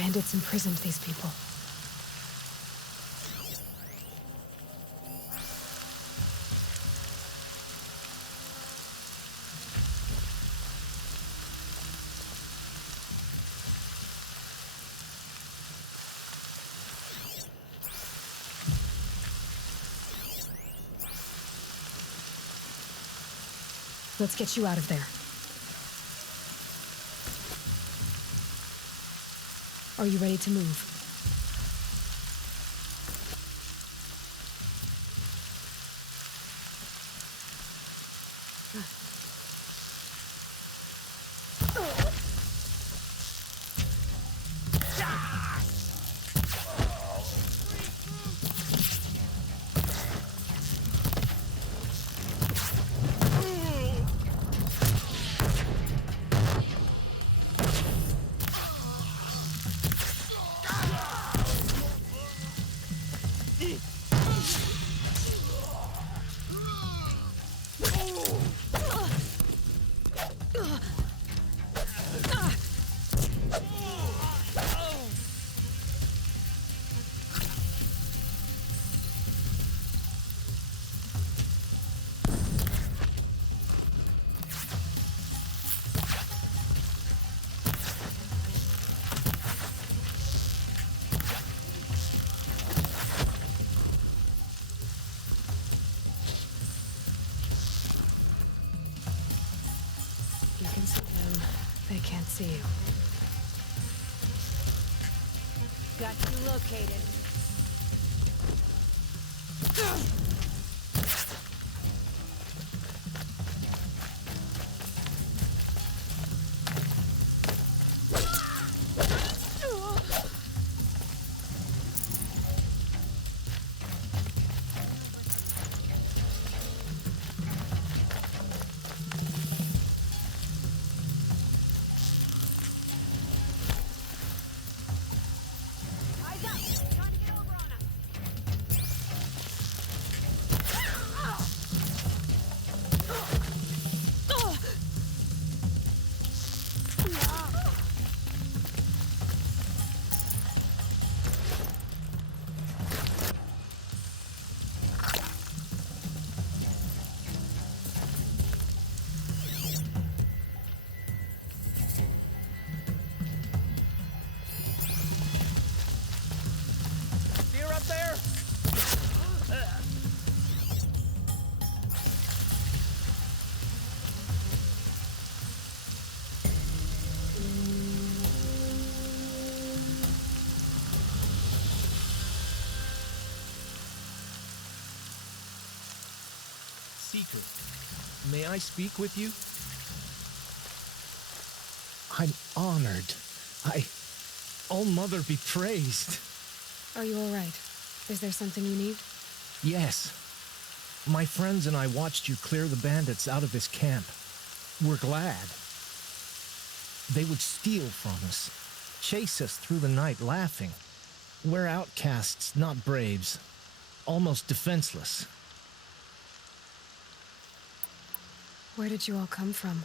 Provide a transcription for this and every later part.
Bandits imprisoned these people. Let's get you out of there. Are you ready to move? You can see them. They can't see you. Got you located. Seeker, may I speak with you? I'm honored. All-Mother be praised. Are you all right? Is there something you need? Yes. My friends and I watched you clear the bandits out of this camp. We're glad. They would steal from us, chase us through the night laughing. We're outcasts, not braves. Almost defenseless. Where did you all come from?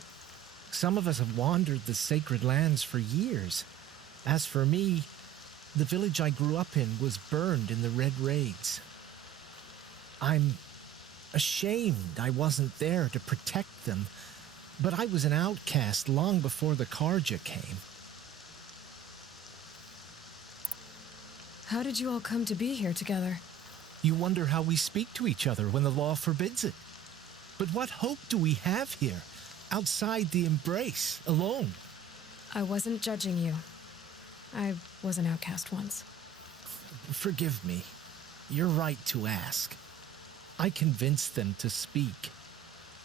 Some of us have wandered the sacred lands for years. As for me, the village I grew up in was burned in the Red Raids. I'm ashamed I wasn't there to protect them, but I was an outcast long before the Carja came. How did you all come to be here together? You wonder how we speak to each other when the law forbids it. But what hope do we have here, outside the embrace, alone? I wasn't judging you. I was an outcast once. Forgive me. You're right to ask. I convinced them to speak.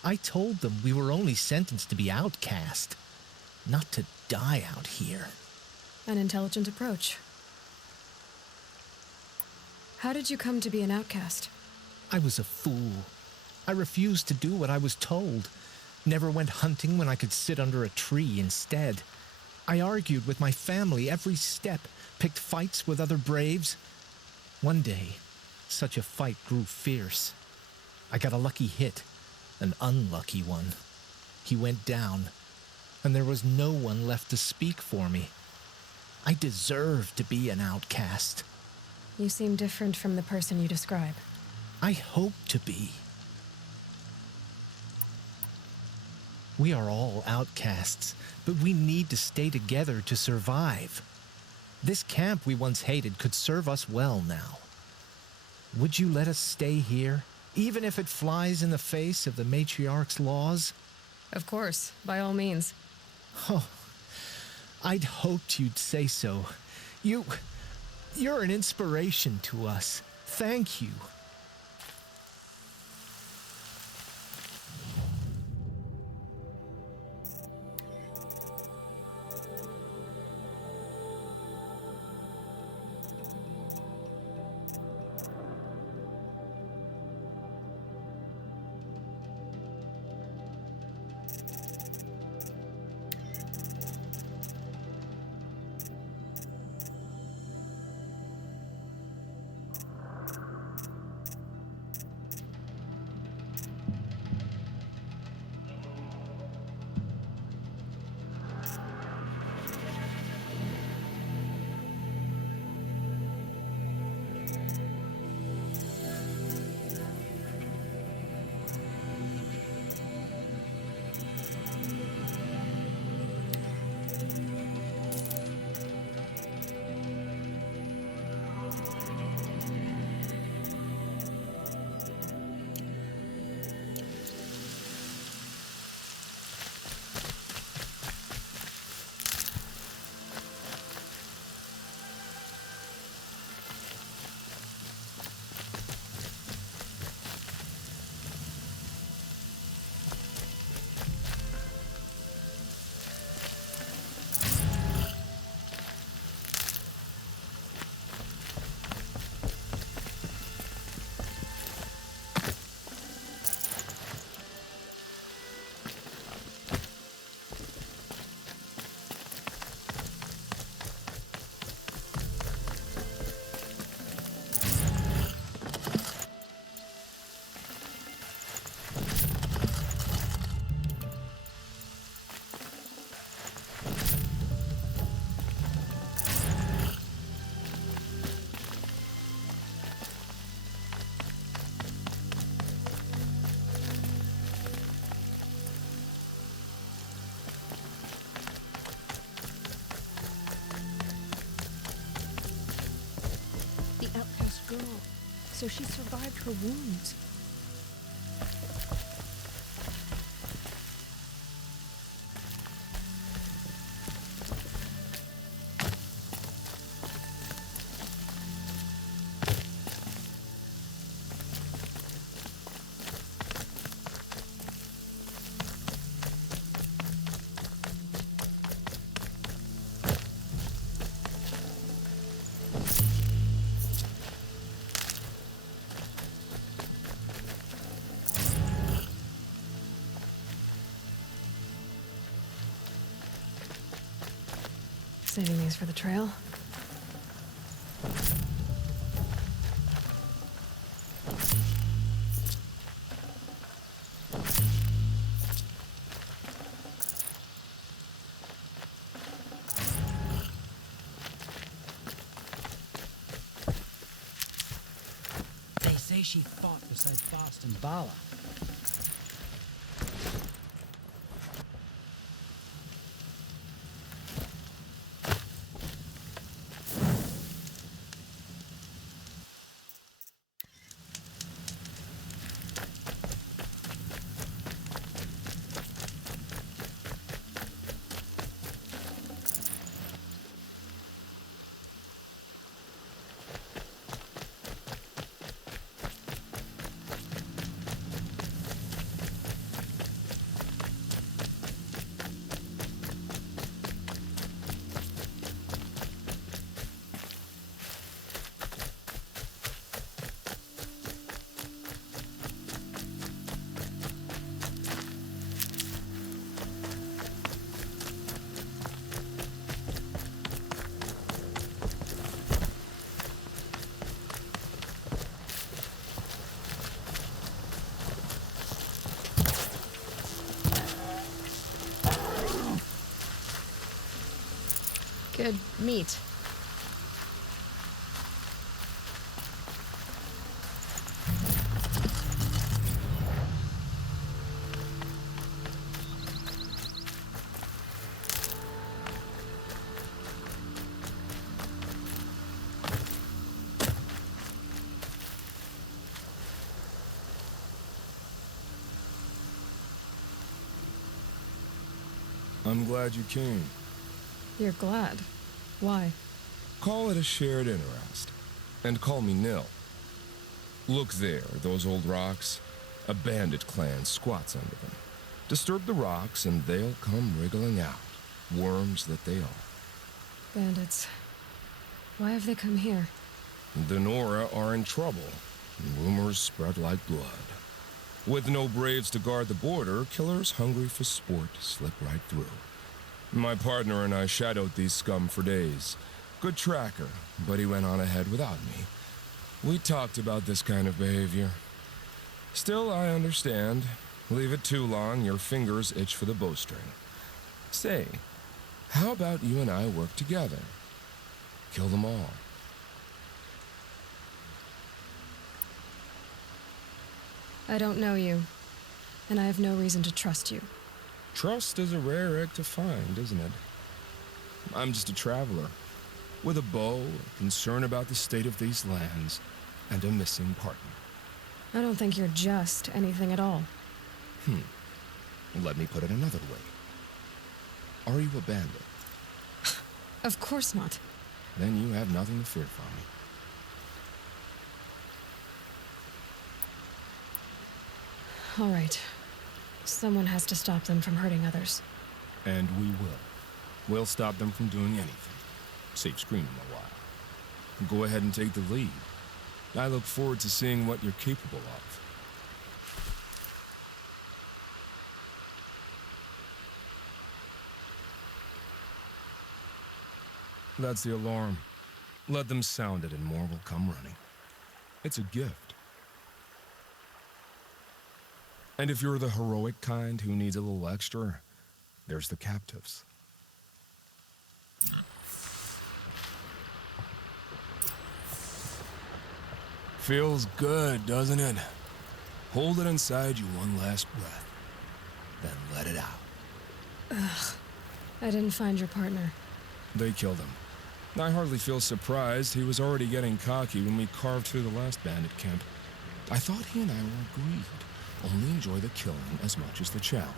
I told them we were only sentenced to be outcast, not to die out here. An intelligent approach. How did you come to be an outcast? I was a fool. I refused to do what I was told. Never went hunting when I could sit under a tree instead. I argued with my family every step, picked fights with other braves. One day, such a fight grew fierce. I got a lucky hit, an unlucky one. He went down, and there was no one left to speak for me. I deserve to be an outcast. You seem different from the person you describe. I hope to be. We are all outcasts, but we need to stay together to survive. This camp we once hated could serve us well now. Would you let us stay here, even if it flies in the face of the matriarch's laws? Of course, by all means. Oh, I'd hoped you'd say so. You're an inspiration to us. Thank you. The outcast girl. So she survived her wounds. Saving these for the trail. They say she fought beside Faust and Vala. Good meat. I'm glad you came. You're glad. Why? Call it a shared interest. And call me Nil. Look there, those old rocks. A bandit clan squats under them. Disturb the rocks and they'll come wriggling out. Worms that they are. Bandits. Why have they come here? The Nora are in trouble. Rumors spread like blood. With no braves to guard the border, killers hungry for sport slip right through. My partner and I shadowed these scum for days. Good tracker, but he went on ahead without me. We talked about this kind of behavior. Still, I understand. Leave it too long, your fingers itch for the bowstring. Say, how about you and I work together? Kill them all. I don't know you, and I have no reason to trust you. Trust is a rare egg to find, isn't it? I'm just a traveler, with a bow, a concern about the state of these lands, and a missing partner. I don't think you're just anything at all. Let me put it another way. Are you a bandit? Of course not. Then you have nothing to fear from me. All right. Someone has to stop them from hurting others. And we will. We'll stop them from doing anything. Save screaming a while. Go ahead and take the lead. I look forward to seeing what you're capable of. That's the alarm. Let them sound it and more will come running. It's a gift. And if you're the heroic kind who needs a little extra, there's the captives. Feels good, doesn't it? Hold it inside you one last breath, then let it out. I didn't find your partner. They killed him. I hardly feel surprised. He was already getting cocky when we carved through the last bandit camp. I thought he and I were agreed. Only enjoy the killing as much as the challenge.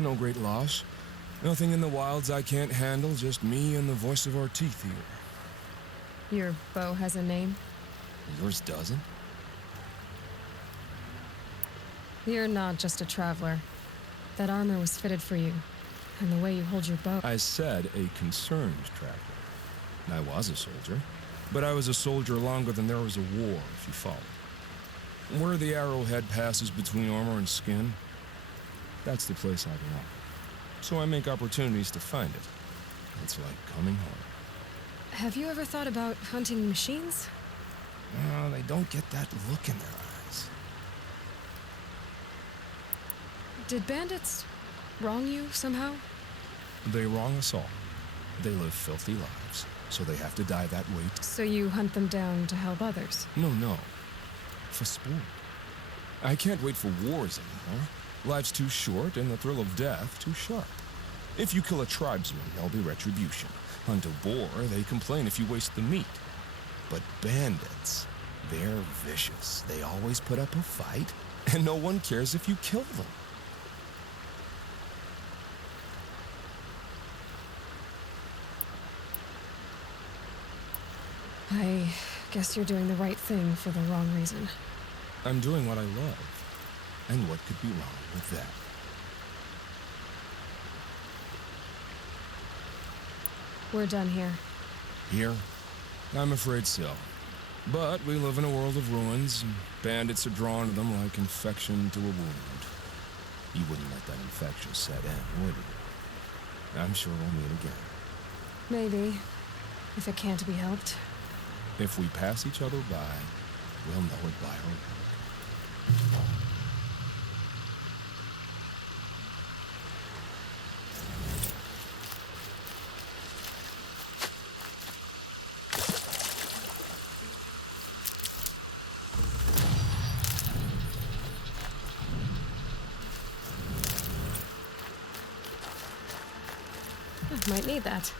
No great loss. Nothing in the wilds I can't handle, just me and the voice of our teeth here. Your bow has a name? Yours doesn't? You're not just a traveler. That armor was fitted for you. And the way you hold your bow... I said a concerned traveler. I was a soldier. But I was a soldier longer than there was a war, if you follow. Where the arrowhead passes between armor and skin, that's the place I belong. So I make opportunities to find it. It's like coming home. Have you ever thought about hunting machines? They don't get that look in their eyes. Did bandits wrong you somehow? They wrong us all. They live filthy lives, so they have to die that way. So you hunt them down to help others? No. For sport. I can't wait for wars anymore. Life's too short and the thrill of death too sharp. If you kill a tribesman, there'll be retribution. Hunt a boar, they complain if you waste the meat. But bandits, they're vicious. They always put up a fight, and no one cares if you kill them. I guess you're doing the right thing for the wrong reason. I'm doing what I love. And what could be wrong with that? We're done here. Here? I'm afraid so. But we live in a world of ruins, and bandits are drawn to them like infection to a wound. You wouldn't let that infection set in, would you? I'm sure we'll meet again. Maybe. If it can't be helped. If we pass each other by, we'll know it by our work. Might need that.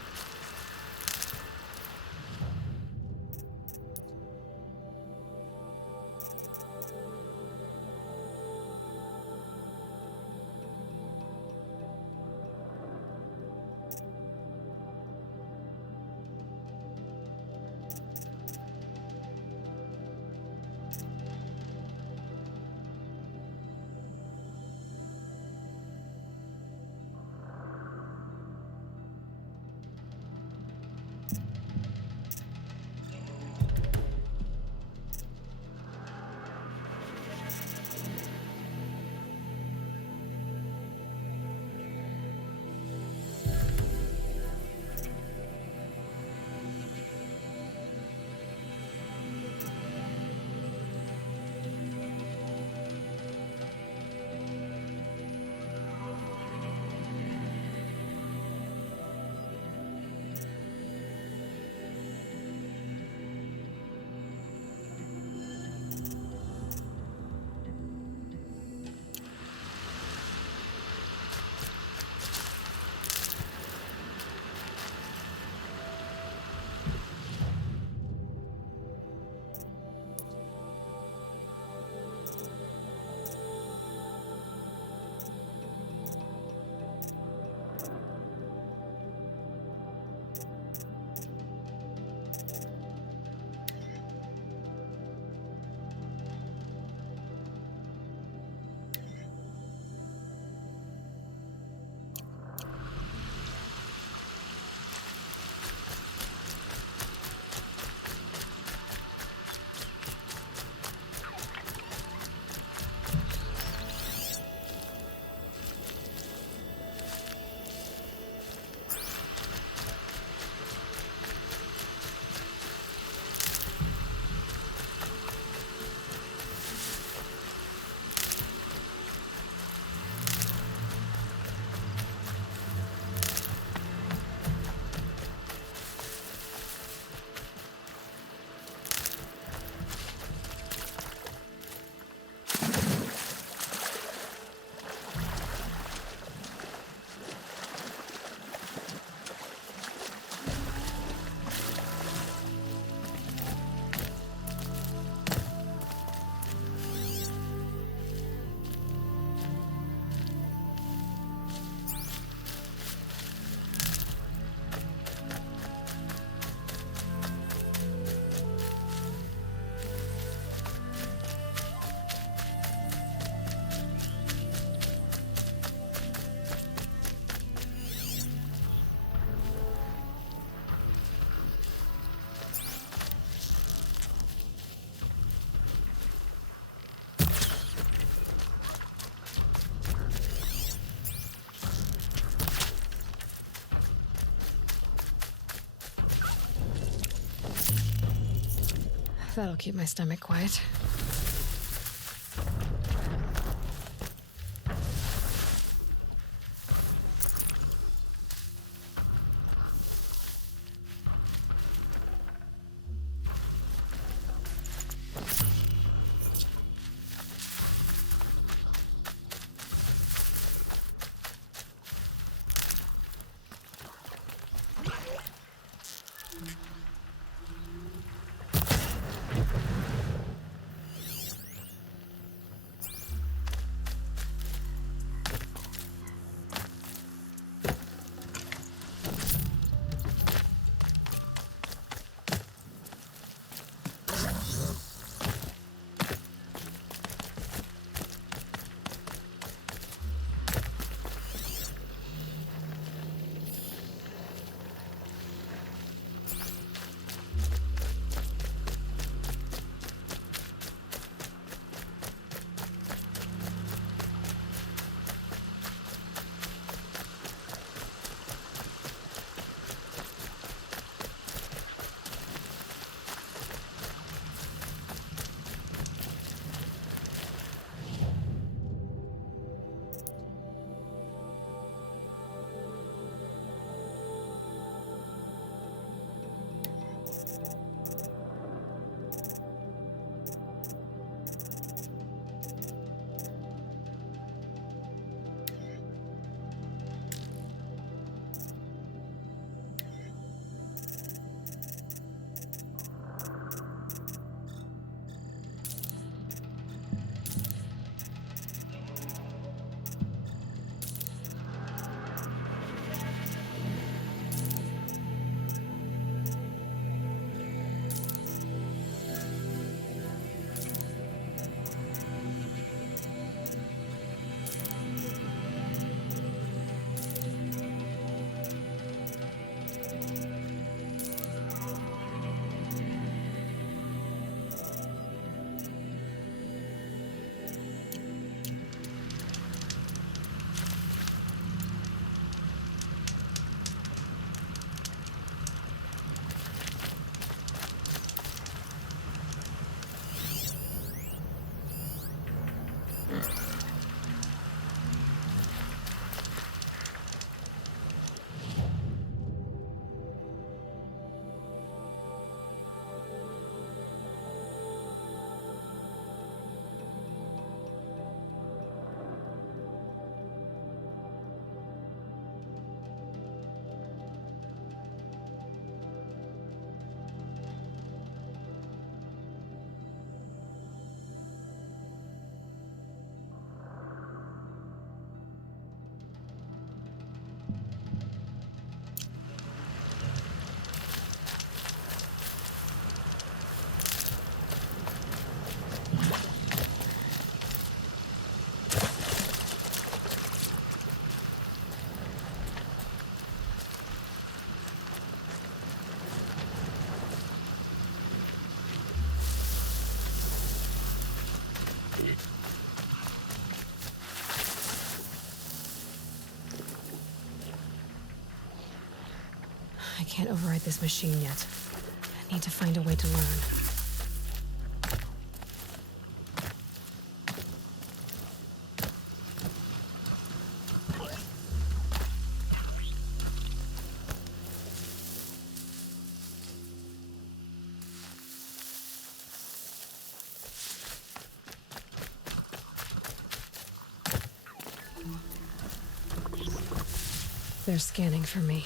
That'll keep my stomach quiet. I can't override this machine yet. I need to find a way to learn. They're scanning for me.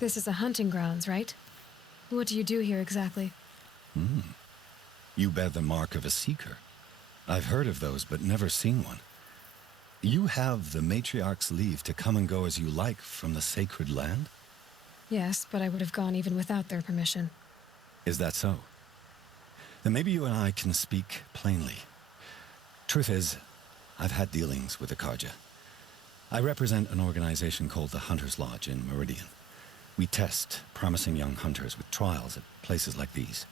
This is a hunting grounds, right? What do you do here exactly? You bear the mark of a seeker. I've heard of those, but never seen one. You have the matriarch's leave to come and go as you like from the sacred land? Yes, but I would have gone even without their permission. Is that so? Then maybe you and I can speak plainly. Truth is, I've had dealings with the Carja. I represent an organization called the Hunter's Lodge in Meridian. We test promising young hunters with trials at places like these.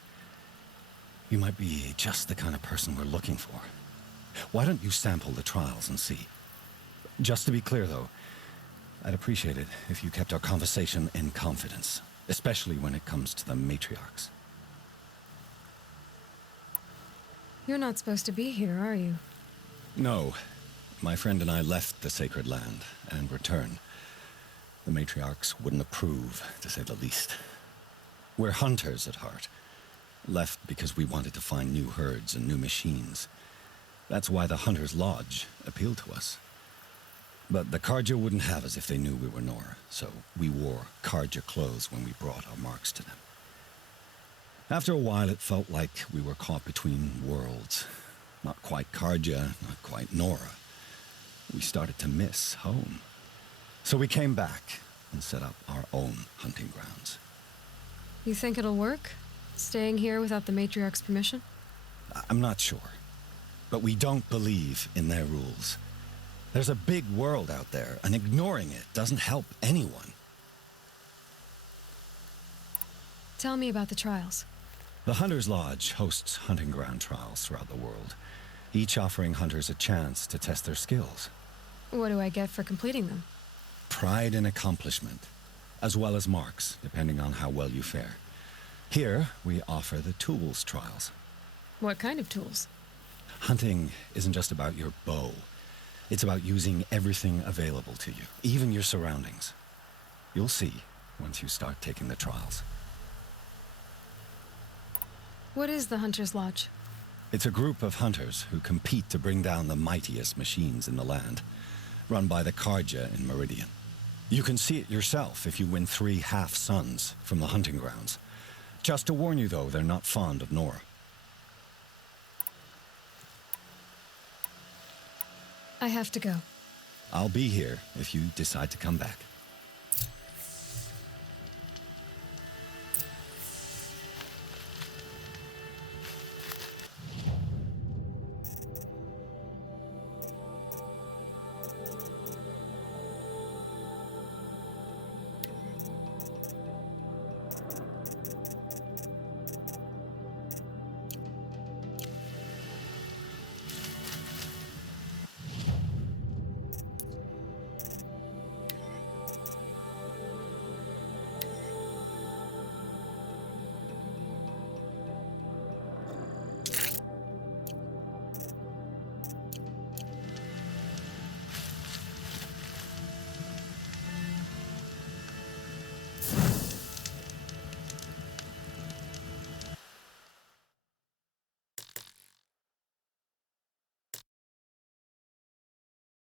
You might be just the kind of person we're looking for. Why don't you sample the trials and see? Just to be clear, though, I'd appreciate it if you kept our conversation in confidence, especially when it comes to the matriarchs. You're not supposed to be here, are you? No. My friend and I left the sacred land and returned. The matriarchs wouldn't approve, to say the least. We're hunters at heart. Left because we wanted to find new herds and new machines. That's why the Hunter's Lodge appealed to us. But the Carja wouldn't have us if they knew we were Nora, so we wore Carja clothes when we brought our marks to them. After a while, it felt like we were caught between worlds. Not quite Carja, not quite Nora. We started to miss home. So we came back and set up our own hunting grounds. You think it'll work? Staying here without the matriarch's permission? I'm not sure. But we don't believe in their rules. There's a big world out there, and ignoring it doesn't help anyone. Tell me about the trials. The Hunter's Lodge hosts hunting ground trials throughout the world, each offering hunters a chance to test their skills. What do I get for completing them? Pride in accomplishment, as well as marks, depending on how well you fare. Here, we offer the tools trials. What kind of tools? Hunting isn't just about your bow. It's about using everything available to you, even your surroundings. You'll see once you start taking the trials. What is the Hunter's Lodge? It's a group of hunters who compete to bring down the mightiest machines in the land, run by the Carja in Meridian. You can see it yourself if you win 3 half-suns from the hunting grounds. Just to warn you, though, they're not fond of Nora. I have to go. I'll be here if you decide to come back.